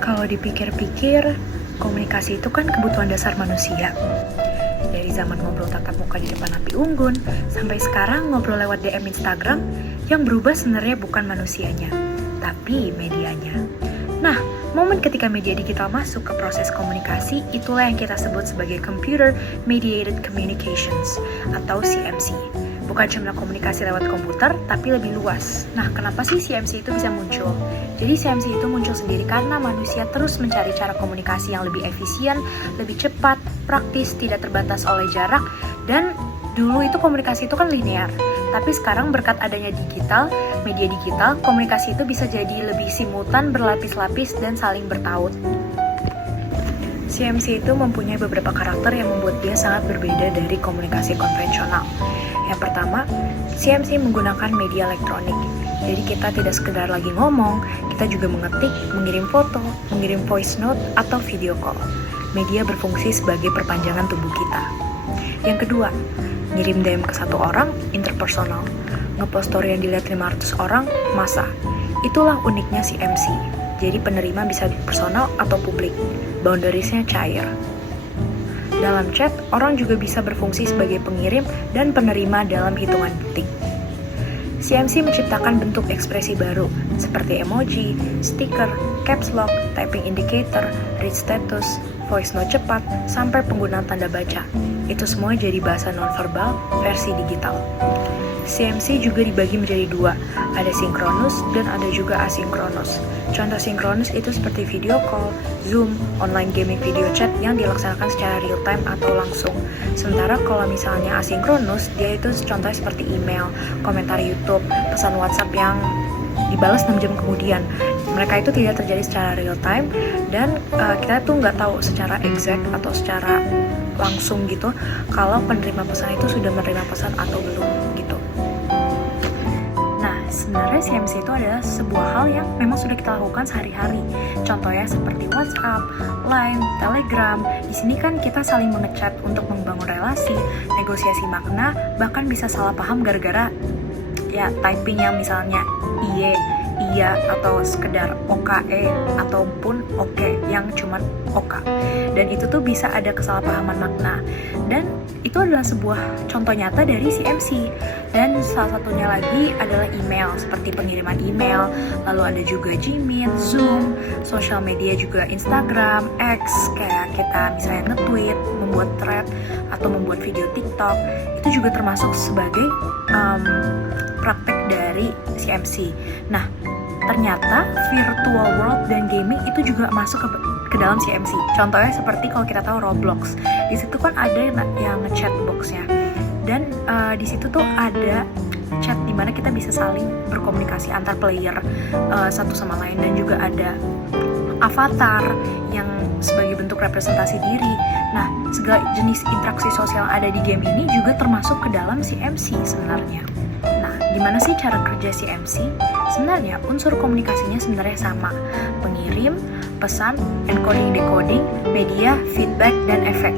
Kalau dipikir-pikir, komunikasi itu kan kebutuhan dasar manusia. Dari zaman ngobrol tatap muka di depan api unggun, sampai sekarang ngobrol lewat DM Instagram, yang berubah sebenarnya bukan manusianya, tapi medianya. Nah, momen ketika media digital masuk ke proses komunikasi, itulah yang kita sebut sebagai Computer Mediated Communications, atau CMC. Bukan cuma komunikasi lewat komputer, tapi lebih luas. Nah, kenapa sih CMC itu bisa muncul? Jadi CMC itu muncul sendiri karena manusia terus mencari cara komunikasi yang lebih efisien, lebih cepat, praktis, tidak terbatas oleh jarak, dan dulu itu komunikasi itu kan linear. Tapi sekarang berkat adanya media digital, komunikasi itu bisa jadi lebih simultan, berlapis-lapis, dan saling bertaut. CMC itu mempunyai beberapa karakter yang membuat dia sangat berbeda dari komunikasi konvensional. Yang pertama, CMC menggunakan media elektronik. Jadi kita tidak sekedar lagi ngomong, kita juga mengetik, mengirim foto, mengirim voice note, atau video call. Media berfungsi sebagai perpanjangan tubuh kita. Yang kedua, ngirim DM ke satu orang, interpersonal. Ngepost story yang dilihat 500 orang, massa. Itulah uniknya CMC. Jadi penerima bisa personal atau publik. Boundariesnya cair. Dalam chat, orang juga bisa berfungsi sebagai pengirim dan penerima dalam hitungan detik. CMC menciptakan bentuk ekspresi baru, seperti emoji, stiker, caps lock, typing indicator, read status, voice note cepat, sampai penggunaan tanda baca. Itu semua jadi bahasa nonverbal versi digital. CMC juga dibagi menjadi dua, ada sinkronus dan ada juga asinkronus. Contoh sinkronus itu seperti video call, Zoom, online gaming video chat yang dilaksanakan secara real time atau langsung. Sementara kalau misalnya asinkronus, dia itu contohnya seperti email, komentar YouTube, pesan WhatsApp yang dibalas 6 jam kemudian. Mereka itu tidak terjadi secara real time dan kita tuh nggak tahu secara exact atau secara langsung gitu kalau penerima pesan itu sudah menerima pesan atau belum gitu. Nah, sebenarnya CMC itu adalah sebuah hal yang memang sudah kita lakukan sehari-hari. Contohnya seperti WhatsApp, Line, Telegram. Di sini kan kita saling mengechat untuk membangun relasi, negosiasi makna, bahkan bisa salah paham gara-gara ya typing yang misalnya iye, iya, atau sekedar OKE ataupun oke yang cuman oka. Dan itu tuh bisa ada kesalahpahaman makna. Dan itu adalah sebuah contoh nyata dari CMC. Dan salah satunya lagi adalah email, seperti pengiriman email, lalu ada juga Gmail, Zoom, sosial media juga Instagram, X, kayak kita misalnya nge-tweet, membuat thread, atau membuat video TikTok. Itu juga termasuk sebagai praktek dari CMC. Nah, ternyata virtual world dan gaming itu juga masuk ke dalam CMC. Contohnya seperti kalau kita tahu Roblox, di situ kan ada yang chat box-nya, dan di situ tuh ada chat di mana kita bisa saling berkomunikasi antar player satu sama lain, dan juga ada avatar yang sebagai bentuk representasi diri. Nah, segala jenis interaksi sosial yang ada di game ini juga termasuk ke dalam CMC sebenarnya. Nah, gimana sih cara kerja CMC? Sebenarnya unsur komunikasinya sebenarnya sama. Pengirim, pesan, encoding, decoding, media, feedback, dan efek.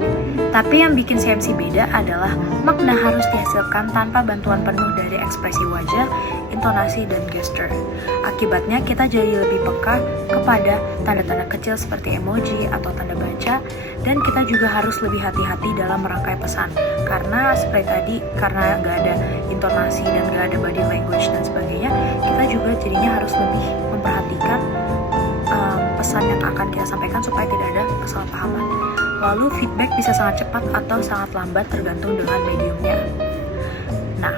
Tapi yang bikin CMC beda adalah makna harus dihasilkan tanpa bantuan penuh dari ekspresi wajah, intonasi, dan gesture. Akibatnya kita jadi lebih peka kepada tanda-tanda kecil seperti emoji atau tanda baca, dan kita juga harus lebih hati-hati dalam merangkai pesan. Karena seperti tadi, karena nggak ada intonasi dan nggak ada body language dan sebagainya, kita juga jadinya harus lebih memperhatikan pesan yang akan kita sampaikan supaya tidak ada kesalahpahaman. Lalu feedback bisa sangat cepat atau sangat lambat tergantung dengan mediumnya. Nah,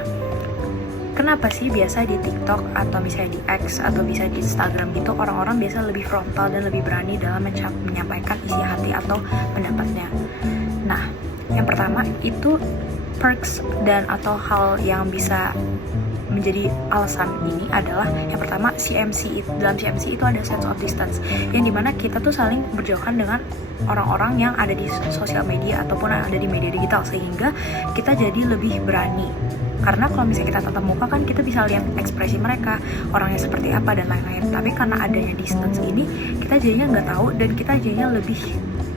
kenapa sih biasa di TikTok atau misalnya di X atau bisa di Instagram gitu orang-orang biasa lebih frontal dan lebih berani dalam menyampaikan isi hati atau pendapatnya? Nah, yang pertama itu perks dan atau hal yang bisa menjadi alasan ini adalah yang pertama dalam CMC itu ada sense of distance yang dimana kita tuh saling berjauhan dengan orang-orang yang ada di sosial media ataupun yang ada di media digital, sehingga kita jadi lebih berani. Karena kalau misalnya kita tatap muka kan kita bisa lihat ekspresi mereka, orangnya seperti apa dan lain-lain. Tapi karena adanya distance ini, kita jadinya nggak tahu dan kita jadinya lebih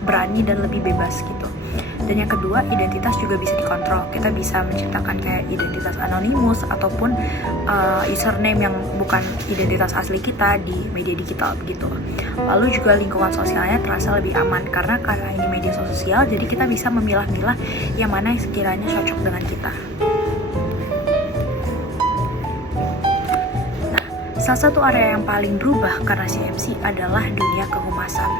berani dan lebih bebas gitu. Dan yang kedua, identitas juga bisa dikontrol. Kita bisa menciptakan kayak identitas anonimus ataupun username yang bukan identitas asli kita di media digital begitu. Lalu juga lingkungan sosialnya terasa lebih aman karena ini media sosial, jadi kita bisa memilah-milah yang mana yang sekiranya cocok dengan kita. Nah, salah satu area yang paling berubah karena CMC adalah dunia kehumasan.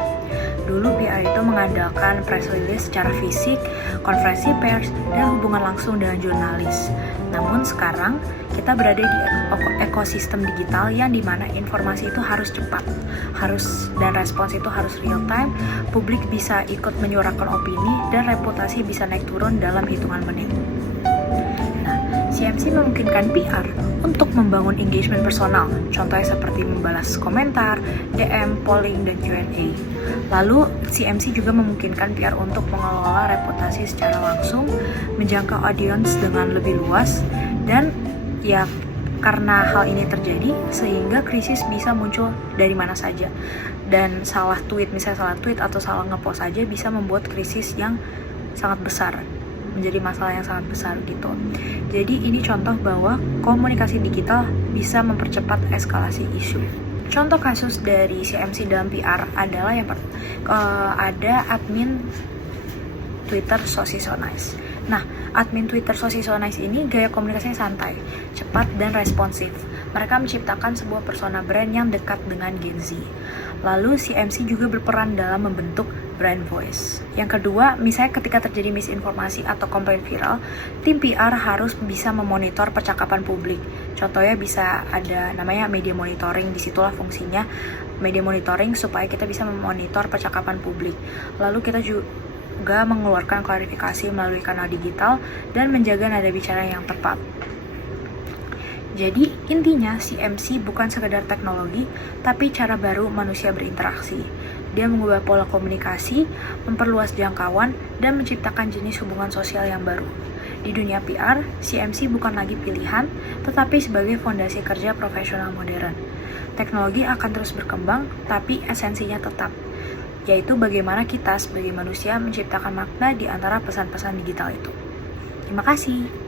Dulu PR itu mengandalkan press release secara fisik, konferensi pers, dan hubungan langsung dengan jurnalis. Namun sekarang kita berada di ekosistem digital yang dimana informasi itu harus cepat, dan respons itu harus real time, publik bisa ikut menyuarakan opini, dan reputasi bisa naik turun dalam hitungan menit. CMC memungkinkan PR untuk membangun engagement personal, contohnya seperti membalas komentar, DM, polling, dan Q&A. Lalu, CMC juga memungkinkan PR untuk mengelola reputasi secara langsung, menjangkau audiens dengan lebih luas, dan ya karena hal ini terjadi, sehingga krisis bisa muncul dari mana saja. Dan misalnya salah tweet atau salah ngepost saja bisa membuat krisis yang sangat besar, menjadi masalah yang sangat besar gitu. Jadi ini contoh bahwa komunikasi digital bisa mempercepat eskalasi isu. Contoh kasus dari CMC dalam PR adalah yang ada admin Twitter Sosi So Nice. Nah, admin Twitter Sosi So Nice ini gaya komunikasinya santai, cepat, dan responsif. Mereka menciptakan sebuah persona brand yang dekat dengan Gen Z. Lalu CMC juga berperan dalam membentuk brand voice. Yang kedua, misalnya ketika terjadi misinformasi atau komplain viral, tim PR harus bisa memonitor percakapan publik. Contohnya bisa ada namanya media monitoring, disitulah fungsinya media monitoring supaya kita bisa memonitor percakapan publik. Lalu kita juga mengeluarkan klarifikasi melalui kanal digital dan menjaga nada bicara yang tepat. Jadi intinya CMC bukan sekedar teknologi, tapi cara baru manusia berinteraksi. Dia mengubah pola komunikasi, memperluas jangkauan, dan menciptakan jenis hubungan sosial yang baru. Di dunia PR, CMC bukan lagi pilihan, tetapi sebagai fondasi kerja profesional modern. Teknologi akan terus berkembang, tapi esensinya tetap, yaitu bagaimana kita sebagai manusia menciptakan makna di antara pesan-pesan digital itu. Terima kasih.